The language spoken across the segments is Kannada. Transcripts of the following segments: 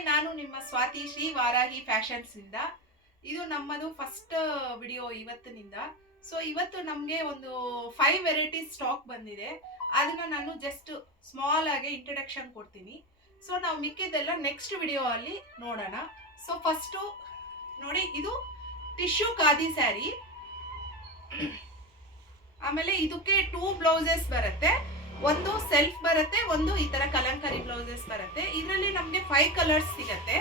ಹಾಯ್, ನಾನು ನಿಮ್ಮ ಸ್ವಾತಿ ಶ್ರೀ ವಾರಾಹಿ ಫ್ಯಾಷನ್ಸ್ ಇಂದ. ಇದು ನಮ್ಮದು ಫಸ್ಟ್ ವಿಡಿಯೋ ಇವತ್ತಿನಿಂದ. ಸೊ ಇವತ್ತು ನಮಗೆ ಒಂದು 5 ವೆರೈಟೀಸ್ ಸ್ಟಾಕ್ ಬಂದಿದೆ. ಅದನ್ನ ನಾನು ಜಸ್ಟ್ ಸ್ಮಾಲ್ ಆಗಿ ಇಂಟ್ರಡಕ್ಷನ್ ಕೊಡ್ತೀನಿ. ಸೊ ನಾವು ಮಿಕ್ಕಿದ್ದೆಲ್ಲ ನೆಕ್ಸ್ಟ್ ವಿಡಿಯೋ ಅಲ್ಲಿ ನೋಡೋಣ. ಸೊ ಫಸ್ಟು ನೋಡಿ, ಇದು ಟಿಶ್ಯೂ ಖಾದಿ ಸ್ಯಾರಿ. ಆಮೇಲೆ ಇದಕ್ಕೆ 2 ಬ್ಲೌಸಸ್ ಬರುತ್ತೆ. ಒಂದು ಸೆಲ್ಫ್ ಬರುತ್ತೆ, ಒಂದು ಈ ತರ ಕಲಂಕಾರಿ ಬ್ಲೌಸಸ್ ಬರುತ್ತೆ. ಇದರಲ್ಲಿ ನಮಗೆ 5 ಕಲರ್ಸ್ ಸಿಗತ್ತೆ.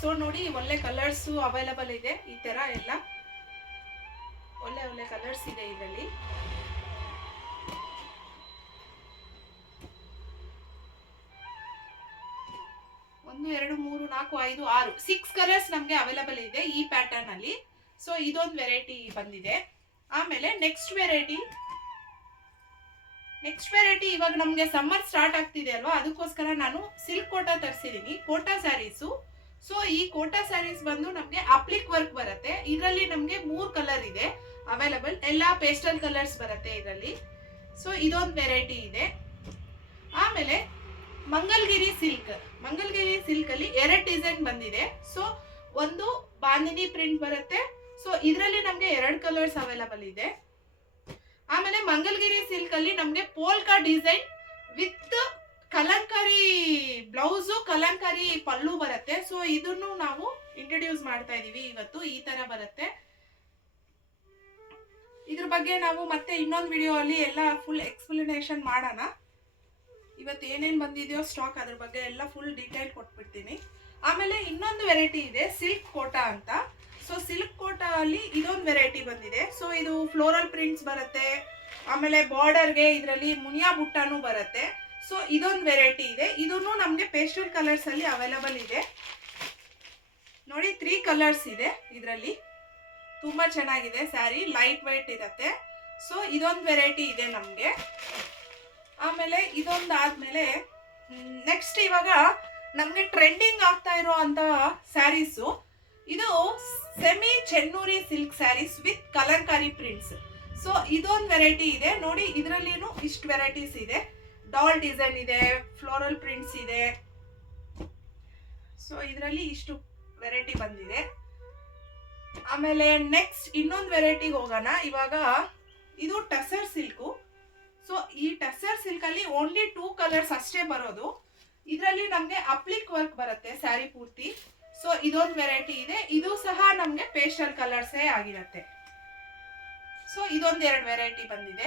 ಸೊ ನೋಡಿ, ಒಳ್ಳೆ ಕಲರ್ಸ್ ಅವೈಲಬಲ್ ಇದೆ. ಈ ತರ ಎಲ್ಲ ಒಳ್ಳೆ ಒಳ್ಳೆ ಕಲರ್ಸ್ ಇದೆ ಇದರಲ್ಲಿ. ಒಂದು 2 3 4 5 6 6 ಕಲರ್ಸ್ ನಮಗೆ ಅವೈಲಬಲ್ ಇದೆ ಈ ಪ್ಯಾಟರ್ನ್ ಅಲ್ಲಿ. ಸೊ ಇದೊಂದು ವೆರೈಟಿ ಬಂದಿದೆ. ಆಮೇಲೆ ನೆಕ್ಸ್ಟ್ ವೆರೈಟಿ ಇವಾಗ ನಮಗೆ ಸಮ್ಮರ್ ಸ್ಟಾರ್ಟ್ ಆಗ್ತಿದೆ ಅಲ್ವಾ, ಅದಕ್ಕೋಸ್ಕರ ನಾನು ಸಿಲ್ಕ್ ಕೋಟಾ ತರಿಸಿದೀನಿ, ಕೋಟಾ ಸ್ಯಾರೀಸು. ಸೊ ಈ ಕೋಟಾ ಸ್ಯಾರೀಸ್ ಬಂದು ನಮಗೆ ಅಪ್ಲಿಕ್ ವರ್ಕ್ ಬರುತ್ತೆ. ಇದರಲ್ಲಿ ನಮಗೆ 3 ಕಲರ್ ಇದೆ ಅವೈಲಬಲ್, ಎಲ್ಲ ಪೇಸ್ಟಲ್ ಕಲರ್ಸ್ ಬರುತ್ತೆ ಇದರಲ್ಲಿ. ಸೊ ಇದೊಂದು ವೆರೈಟಿ ಇದೆ. ಆಮೇಲೆ ಮಂಗಲ್ಗಿರಿ ಸಿಲ್ಕ್ ಅಲ್ಲಿ 2 ಡಿಸೈನ್ ಬಂದಿದೆ. ಸೊ ಒಂದು ಬಾಂದಿನಿ ಪ್ರಿಂಟ್ ಬರುತ್ತೆ. ಸೊ ಇದರಲ್ಲಿ ನಮಗೆ 2 ಕಲರ್ಸ್ ಅವೈಲಬಲ್ ಇದೆ. ಆಮೇಲೆ ಮಂಗಲ್ಗಿರಿ ಸಿಲ್ಕ್ ಅಲ್ಲಿ ನಮಗೆ polka design with kalamkari blouse, kalamkari pallu ಬರುತ್ತೆ. ಸೊ ಇದನ್ನು ನಾವು ಇಂಟ್ರೊಡ್ಯೂಸ್ ಮಾಡ್ತಾ ಇದೀವಿ ಇವತ್ತು. ಈ ತರ ಬರುತ್ತೆ. ಇದ್ರ ಬಗ್ಗೆ ನಾವು ಮತ್ತೆ ಇನ್ನೊಂದು ವಿಡಿಯೋ ಅಲ್ಲಿ ಎಲ್ಲ ಫುಲ್ ಎಕ್ಸ್ಪ್ಲನೇಷನ್ ಮಾಡೋಣ. ಇವತ್ತು ಏನೇನು ಬಂದಿದೆಯೋ ಸ್ಟಾಕ್, ಅದ್ರ ಬಗ್ಗೆ ಎಲ್ಲ ಫುಲ್ ಡೀಟೇಲ್ ಕೊಟ್ಬಿಡ್ತೀನಿ. ಆಮೇಲೆ ಇನ್ನೊಂದು ವೆರೈಟಿ ಇದೆ, ಸಿಲ್ಕ್ ಕೋಟಾ ಅಂತ. ಸೊ ಸಿಲ್ಕ್ ಕೋಟಾ ಅಲ್ಲಿ ಇದೊಂದು ವೆರೈಟಿ ಬಂದಿದೆ. ಸೊ ಇದು ಫ್ಲೋರಲ್ ಪ್ರಿಂಟ್ಸ್ ಬರುತ್ತೆ. ಆಮೇಲೆ ಬಾರ್ಡರ್ಗೆ ಇದರಲ್ಲಿ ಮುನಿಯಾ ಬುಟ್ಟಾನು ಬರುತ್ತೆ. ಸೊ ಇದೊಂದು ವೆರೈಟಿ ಇದೆ. ಇದನ್ನು ನಮಗೆ ಪೇಸ್ಟಲ್ ಕಲರ್ಸ್ ಅಲ್ಲಿ ಅವೈಲಬಲ್ ಇದೆ. ನೋಡಿ, 3 ಕಲರ್ಸ್ ಇದೆ ಇದರಲ್ಲಿ. ತುಂಬಾ ಚೆನ್ನಾಗಿದೆ ಸ್ಯಾರಿ, ಲೈಟ್ ವೈಟ್ ಇರುತ್ತೆ. ಸೊ ಇದೊಂದು ವೆರೈಟಿ ಇದೆ ನಮಗೆ. ಆಮೇಲೆ ಇದೊಂದು ಆದ್ಮೇಲೆ ನೆಕ್ಸ್ಟ್ ಇವಾಗ ನಮಗೆ ಟ್ರೆಂಡಿಂಗ್ ಆಗ್ತಾ ಇರೋ ಅಂತ ಸ್ಯಾರೀಸು, ಇದು semi Chennuri silk sarees with kalamkari prints. So ಇದೊಂದು ವೆರೈಟಿ ಇದೆ. ನೋಡಿ, ಇದರಲ್ಲಿನೂ ಇಷ್ಟು ವೆರೈಟೀಸ್ ಇದೆ. ಡಾಲ್ ಡಿಸೈನ್ ಇದೆ, ಫ್ಲೋರಲ್ ಪ್ರಿಂಟ್ಸ್ ಇದೆ. ಸೊ ಇದರಲ್ಲಿ ಇಷ್ಟು ವೆರೈಟಿ ಬಂದಿದೆ. ಆಮೇಲೆ ನೆಕ್ಸ್ಟ್ ಇನ್ನೊಂದು ವೆರೈಟಿಗೆ ಹೋಗೋಣ. ಇವಾಗ ಇದು ಟಸರ್ ಸಿಲ್ಕು. ಸೊ ಈ ಟಸರ್ ಸಿಲ್ಕ್ ಅಲ್ಲಿ ಓನ್ಲಿ 2 ಕಲರ್ಸ್ ಅಷ್ಟೇ ಬರೋದು. ಇದರಲ್ಲಿ ನಮಗೆ ಅಪ್ಲಿಕ್ ವರ್ಕ್ ಬರುತ್ತೆ ಸ್ಯಾರಿ ಪೂರ್ತಿ. ಸೊ ಇದೊಂದು ವೆರೈಟಿ ಇದೆ. ಇದು ಸಹ ನಮಗೆ ಪೇಸ್ಟಲ್ ಕಲರ್ಸೇ ಆಗಿರುತ್ತೆ. ಸೊ ಇದೊಂದು 2 ವೆರೈಟಿ ಬಂದಿದೆ.